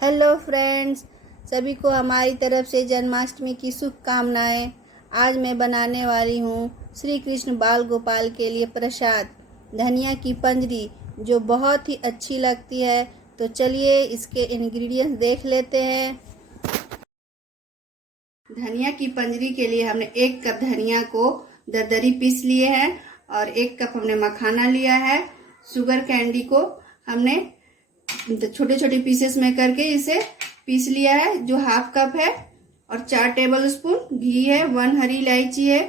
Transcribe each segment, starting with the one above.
Hello friends, सभी को हमारी तरफ से जन्माष्टमी की शुभकामनाएं। आज मैं बनाने वाली हूँ श्री कृष्ण बाल गोपाल के लिए प्रसाद धनिया की पंजरी, जो बहुत ही अच्छी लगती है। तो चलिए इसके इंग्रेडिएंट्स देख लेते हैं। धनिया की पंजरी के लिए हमने 1 कप धनिया को दरदरी पीस लिए हैं और 1 कप हमने मखाना लिया है। शुगर कैंडी को हमने छोटे छोटे पीसेस में करके इसे पीस लिया है, जो 1/2 कप है। और 4 टेबल स्पून घी है, 1 हरी इलायची है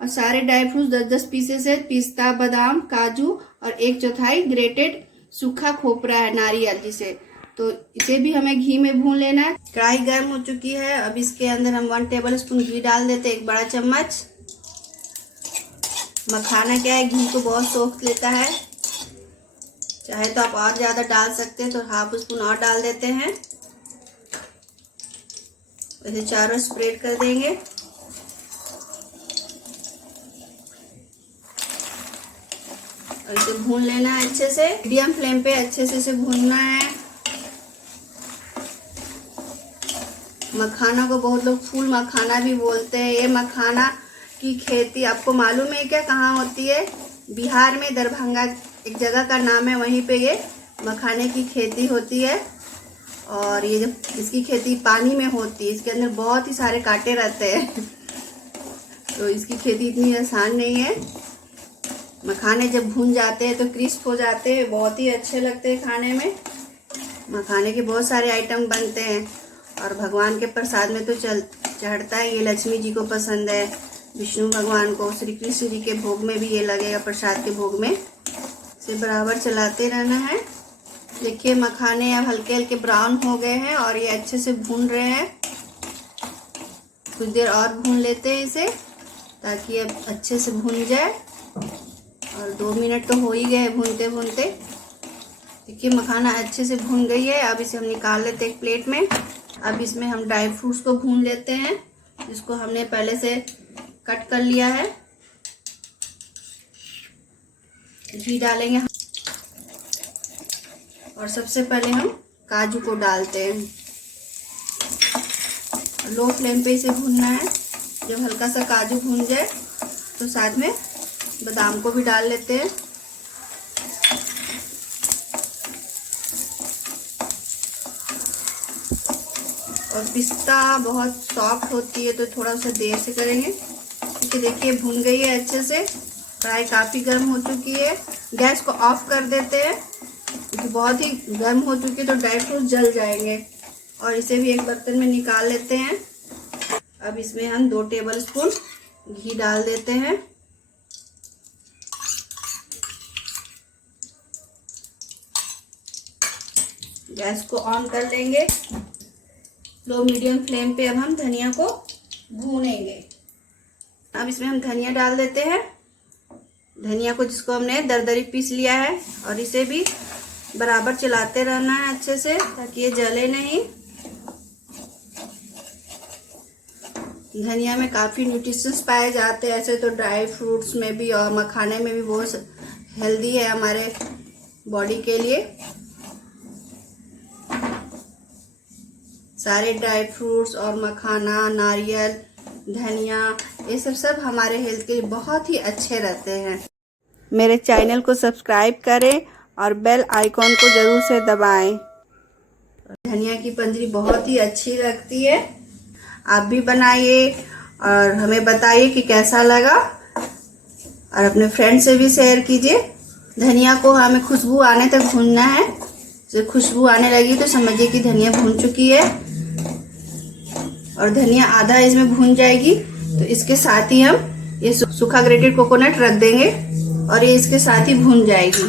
और सारे ड्राई फ्रूट्स 10-10 पीसेस है, पिस्ता, बादाम, काजू और 1/4 ग्रेटेड सूखा खोपरा है नारियल जिसे। तो इसे भी हमें घी में भून लेना है। कढ़ाई गर्म हो चुकी है। अब इसके अंदर हम 1 टेबल स्पून घी डाल देते हैं, 1 बड़ा चम्मच। मखाना क्या है, घी को बहुत सोख लेता है, चाहे तो आप और ज्यादा डाल सकते हैं, तो 1/2 स्पून और डाल देते हैं। इसे चारों स्प्रेड कर देंगे। और इसे भून लेना है अच्छे से, मीडियम फ्लेम पे अच्छे से इसे भूनना है। मखाना को बहुत लोग फूल मखाना भी बोलते हैं। ये मखाना की खेती आपको मालूम है क्या कहाँ होती है? बिहार में दरभंगा एक जगह का नाम है, वहीं पे ये मखाने की खेती होती है। और ये जब इसकी खेती पानी में होती है, इसके अंदर बहुत ही सारे कांटे रहते हैं तो इसकी खेती इतनी आसान नहीं है। मखाने जब भून जाते हैं तो क्रिस्प हो जाते हैं, बहुत ही अच्छे लगते हैं खाने में। मखाने के बहुत सारे आइटम बनते हैं और भगवान के प्रसाद में तो चढ़ता है। ये लक्ष्मी जी को पसंद है, विष्णु भगवान को, श्री कृष्ण जी के भोग में भी ये लगेगा, प्रसाद के भोग में। इसे बराबर चलाते रहना है। देखिए मखाने अब हल्के हल्के ब्राउन हो गए हैं और ये अच्छे से भून रहे हैं। कुछ देर और भून लेते हैं इसे, ताकि अब अच्छे से भून जाए। और 2 मिनट तो हो ही गए भूनते भूनते। देखिए मखाना अच्छे से भून गई है। अब इसे हम निकाल लेते हैं एक प्लेट में। अब इसमें हम ड्राई फ्रूट्स को भून लेते हैं, जिसको हमने पहले से कट कर लिया है। घी डालेंगे और सबसे पहले हम काजू को डालते हैं। लो फ्लेम पे इसे भूनना है। जब हल्का सा काजू भून जाए तो साथ में बादाम को भी डाल लेते हैं। और पिस्ता बहुत सॉफ्ट होती है तो थोड़ा सा देर से करेंगे। क्योंकि देखिए भून गई है अच्छे से। कढ़ाई काफ़ी गर्म हो चुकी है। गैस को ऑफ कर देते हैं, क्योंकि बहुत ही गर्म हो चुकी है तो ड्राई फ्रूट जल जाएंगे। और इसे भी एक बर्तन में निकाल लेते हैं। अब इसमें हम 2 टेबल स्पून घी डाल देते हैं। गैस को ऑन कर लेंगे। लो मीडियम फ्लेम पे अब हम धनिया को भूनेंगे। अब इसमें हम धनिया डाल देते हैं। धनिया को जिसको हमने दरदरी पीस लिया है, और इसे भी बराबर चलाते रहना है अच्छे से, ताकि ये जले नहीं। धनिया में काफ़ी न्यूट्रिशंस पाए जाते हैं। ऐसे तो ड्राई फ्रूट्स में भी और मखाने में भी बहुत हेल्दी है हमारे बॉडी के लिए। सारे ड्राई फ्रूट्स और मखाना, नारियल, धनिया, ये सब हमारे हेल्थ के लिए बहुत ही अच्छे रहते हैं। मेरे चैनल को सब्सक्राइब करें और बेल आइकॉन को ज़रूर से दबाएं। धनिया की पंजरी बहुत ही अच्छी लगती है। आप भी बनाइए और हमें बताइए कि कैसा लगा, और अपने फ्रेंड से भी शेयर कीजिए। धनिया को हमें खुशबू आने तक भूनना है। जब खुशबू आने लगी तो समझिए कि धनिया भून चुकी है। और धनिया आधा इसमें भून जाएगी तो इसके साथ ही हम ये सूखा ग्रेटेड कोकोनट रख देंगे और ये इसके साथ ही भून जाएगी।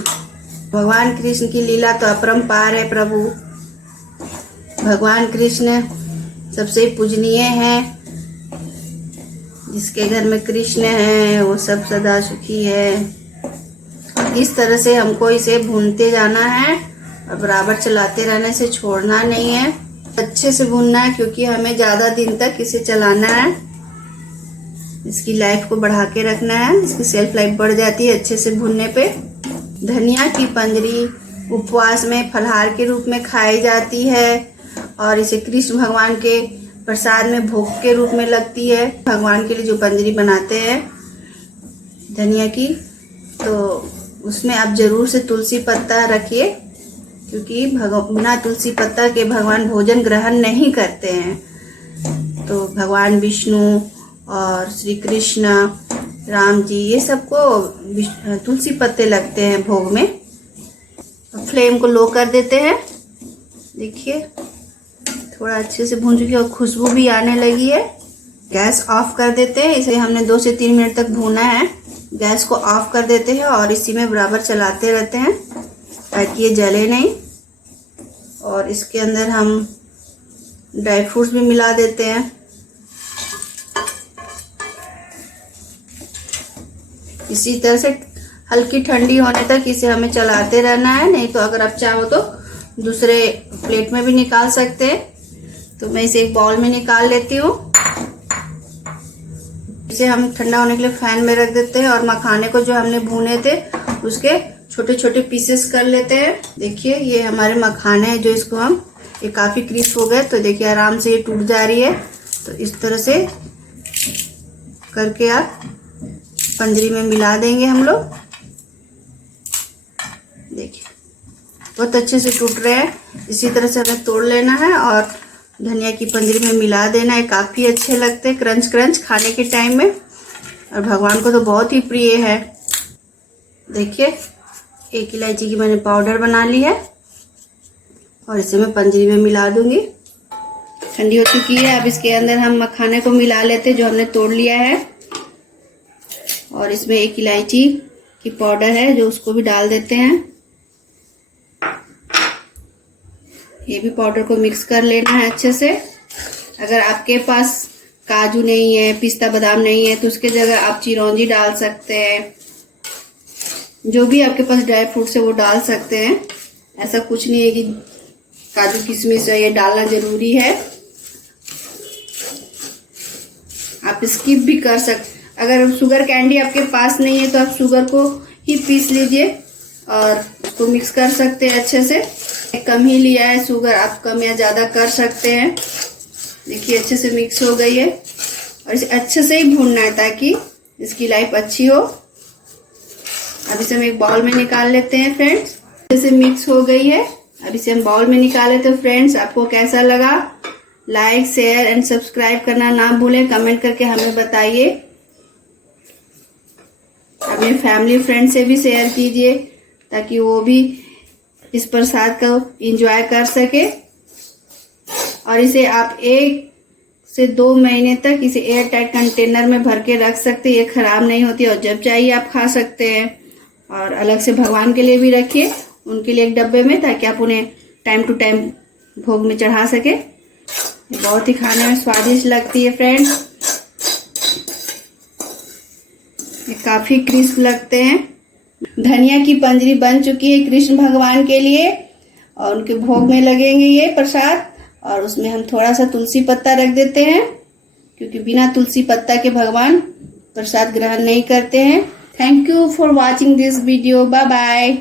भगवान कृष्ण की लीला तो अपरंपार है। प्रभु भगवान कृष्ण सबसे पूजनीय हैं। जिसके घर में कृष्ण है वो सब सदा सुखी है। इस तरह से हमको इसे भूनते जाना है और बराबर चलाते रहने से छोड़ना नहीं है। अच्छे से भूनना है, क्योंकि हमें ज़्यादा दिन तक इसे चलाना है। इसकी लाइफ को बढ़ा के रखना है। इसकी सेल्फ लाइफ बढ़ जाती है अच्छे से भूनने पे। धनिया की पंजरी उपवास में फलहार के रूप में खाई जाती है और इसे कृष्ण भगवान के प्रसाद में भोग के रूप में लगती है। भगवान के लिए जो पंजरी बनाते हैं धनिया की, तो उसमें आप जरूर से तुलसी पत्ता रखिए, क्योंकि बिना तुलसी पत्ता के भगवान भोजन ग्रहण नहीं करते हैं। तो भगवान विष्णु और श्री कृष्ण, राम जी, ये सबको तुलसी पत्ते लगते हैं भोग में। फ्लेम को लो कर देते हैं। देखिए थोड़ा अच्छे से भून चुकी है और खुशबू भी आने लगी है। गैस ऑफ कर देते हैं। इसे हमने 2 से 3 मिनट तक भूना है। गैस को ऑफ कर देते हैं और इसी में बराबर चलाते रहते हैं ताकि ये जले नहीं। और इसके अंदर हम ड्राई फ्रूट्स भी मिला देते हैं। इसी तरह से हल्की ठंडी होने तक इसे हमें चलाते रहना है। नहीं तो अगर आप चाहो तो दूसरे प्लेट में भी निकाल सकते हैं। तो मैं इसे एक बाउल में निकाल लेती हूँ। इसे हम ठंडा होने के लिए फैन में रख देते हैं और मखाने को जो हमने भूने थे उसके छोटे छोटे पीसेस कर लेते हैं। देखिए ये हमारे मखाने हैं, जो इसको हम ये काफ़ी क्रिस्प हो गए। तो देखिए आराम से ये टूट जा रही है। तो इस तरह से करके आप पंजरी में मिला देंगे हम लोग। देखिए बहुत अच्छे से टूट रहे हैं। इसी तरह से हमें तोड़ लेना है और धनिया की पंजरी में मिला देना है। काफ़ी अच्छे लगते हैं क्रंच क्रंच खाने के टाइम में, और भगवान को तो बहुत ही प्रिय है। देखिए 1 इलायची की मैंने पाउडर बना ली है और इसे मैं पंजरी में मिला दूंगी। ठंडी हो चुकी है। अब इसके अंदर हम मखाने को मिला लेते हैं जो हमने तोड़ लिया है, और इसमें 1 इलायची की पाउडर है जो उसको भी डाल देते हैं। ये भी पाउडर को मिक्स कर लेना है अच्छे से। अगर आपके पास काजू नहीं है, पिस्ता बादाम नहीं है, तो उसके जगह आप चिरौंजी डाल सकते हैं। जो भी आपके पास ड्राई फ्रूट्स है वो डाल सकते हैं। ऐसा कुछ नहीं है कि काजू किशमिश ये डालना जरूरी है। आप स्किप भी कर सकते। अगर शुगर कैंडी आपके पास नहीं है तो आप शुगर को ही पीस लीजिए और उसको मिक्स कर सकते हैं अच्छे से। कम ही लिया है शुगर, आप कम या ज़्यादा कर सकते हैं। देखिए अच्छे से मिक्स हो गई है और इसे अच्छे से ही भूनना है ताकि इसकी लाइफ अच्छी हो। अब इसे हम एक बाउल में निकाल लेते हैं फ्रेंड्स। अच्छे से मिक्स हो गई है। अब इसे हम बाउल में निकाल लेते हैं। फ्रेंड्स आपको कैसा लगा? लाइक, शेयर एंड सब्सक्राइब करना ना भूलें। कमेंट करके हमें बताइए। अपने फैमिली फ्रेंड से भी शेयर कीजिए ताकि वो भी इस प्रसाद को एंजॉय कर सके। और इसे आप 1 से 2 महीने तक इसे एयर टाइट कंटेनर में भर के रख सकते हैं। ये खराब नहीं होती और जब चाहिए आप खा सकते हैं। और अलग से भगवान के लिए भी रखिए, उनके लिए एक डब्बे में, ताकि आप उन्हें टाइम टू टाइम भोग में चढ़ा सके। बहुत ही खाने में स्वादिष्ट लगती है फ्रेंड्स। ये काफी क्रिस्प लगते हैं। धनिया की पंजरी बन चुकी है कृष्ण भगवान के लिए और उनके भोग में लगेंगे ये प्रसाद। और उसमें हम थोड़ा सा तुलसी पत्ता रख देते हैं, क्योंकि बिना तुलसी पत्ता के भगवान प्रसाद ग्रहण नहीं करते हैं। Thank you for watching this video. Bye bye.